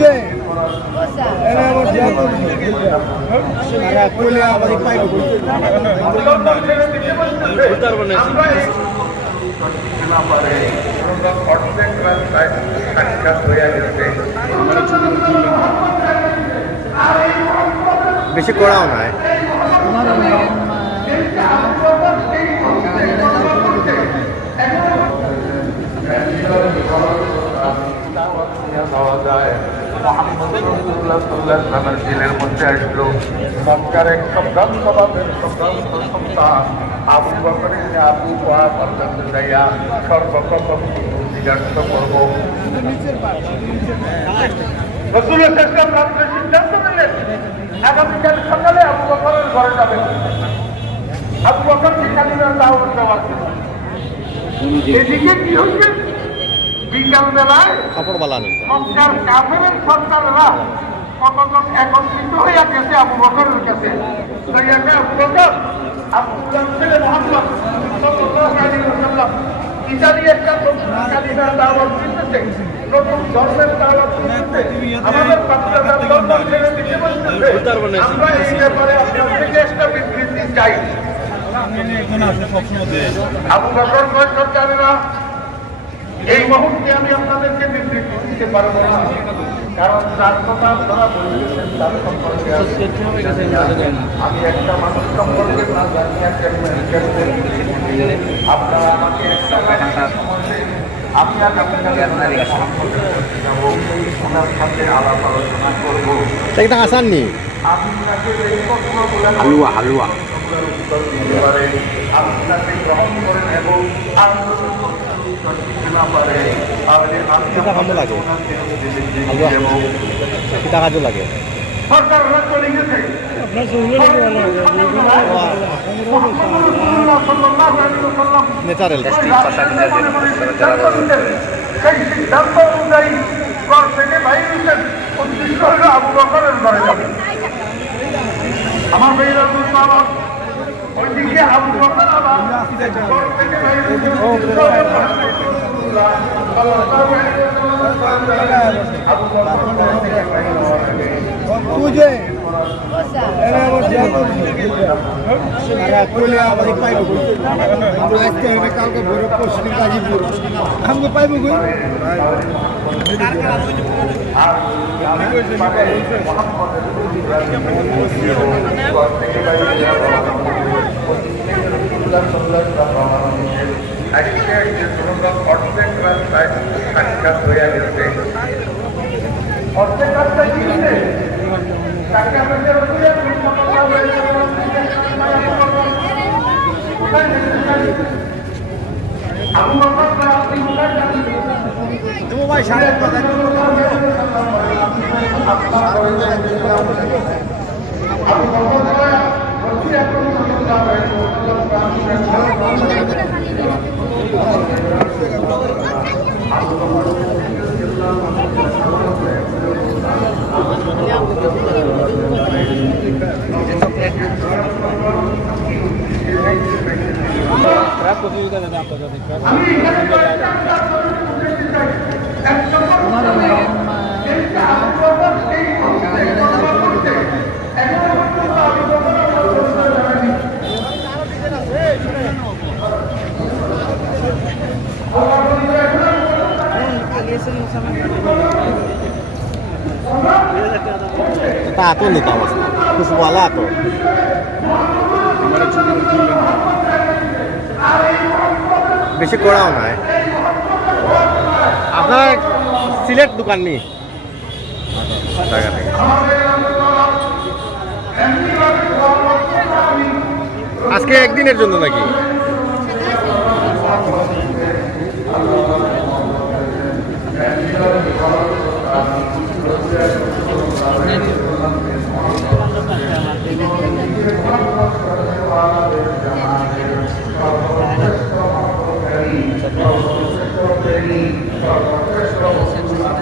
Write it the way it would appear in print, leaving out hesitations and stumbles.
বুঝে এনে আবার যাবো সারা কোলে আবার পাইবো উত্তর বানাইছি না পারে অর্ধেক রাস্তায় সাক্ষাৎ হয়ে গেছে বেশি করাও নয় জেলের মধ্যে আসলো সরকার এক আবু বকরের আবু পর্যন্ত যাইয়া সর্বপ্রথম জিজ্ঞাসা করব রসুলের সিদ্ধান্ত নিলেন আগামীকাল সকালে আবু বকরের ঘরে যাবেন। আবু বকরকে কালিমার দাওয়াত দেওয়ার জন্য এদিকে কি হচ্ছে বিকাল বেলায় মক্কার কাফেরের সন্তানেরা কতজন একত্রিত হইয়া গেছে আবু বকরের কাছে। আবু বকর আব্দুল্লাহ ছেলে মুহাম্মদ সাল্লাল্লাহু আলাইহি ওয়াসাল্লাম ইতালি একটা নতুন কালিমার দাওয়াত দিতেছে, নতুন ধর্মের দাওয়াত দিতেছে, আমাদের বাচ্চাদের ধর্ম ছেড়ে দিতে বলতেছে। আমরা এই ব্যাপারে আপনার থেকে একটা বিবৃতি চাই। আবু বকর কয় সরকারেরা এই মুহূর্তে আমি আপনাদেরকে বিবৃতি দিতে পারবো না, কারণ তার কথা আপনারা বলতেছেন তার সম্পর্কে আমি একটা মানুষ সম্পর্কে না জানিয়ে আপনারা আমাকে একটা আমি ওনার সাথে আলাপ আলোচনা করবো। আসান নি আমি তাকে হালুয়া হালুয়া আপনি তাকে গ্রহণ করেন এবং লাগে সরকাররা চলে গেছে ন্যাচারাল সেই সিদ্ধান্ত অনুযায়ী ঘর থেকে বাইরে উদ্দেশ্য হল আবু বকরের ঘরে যাবে। আমার মেয়েরা ওইদিকে আবু বকর আবার ঘর থেকে বাইরে বুঝে এনে আবার যাবো সারা কোলে আবার পাইবো আমরা আজকে এনে কালকে ভৈরব পশ্চিম গাজীপুর আমাকে পাইবো কই অর্ধেক রাস্তায় সাক্ষাৎ হয়ে গেছে। অর্ধেক রাস্তায় কি হয়েছে ভাই সাড়ে Tato nih kawas, kuswala to. বেশি করাও নাই আপনার সিলেট দোকান নি আজকে একদিনের জন্য নাকি?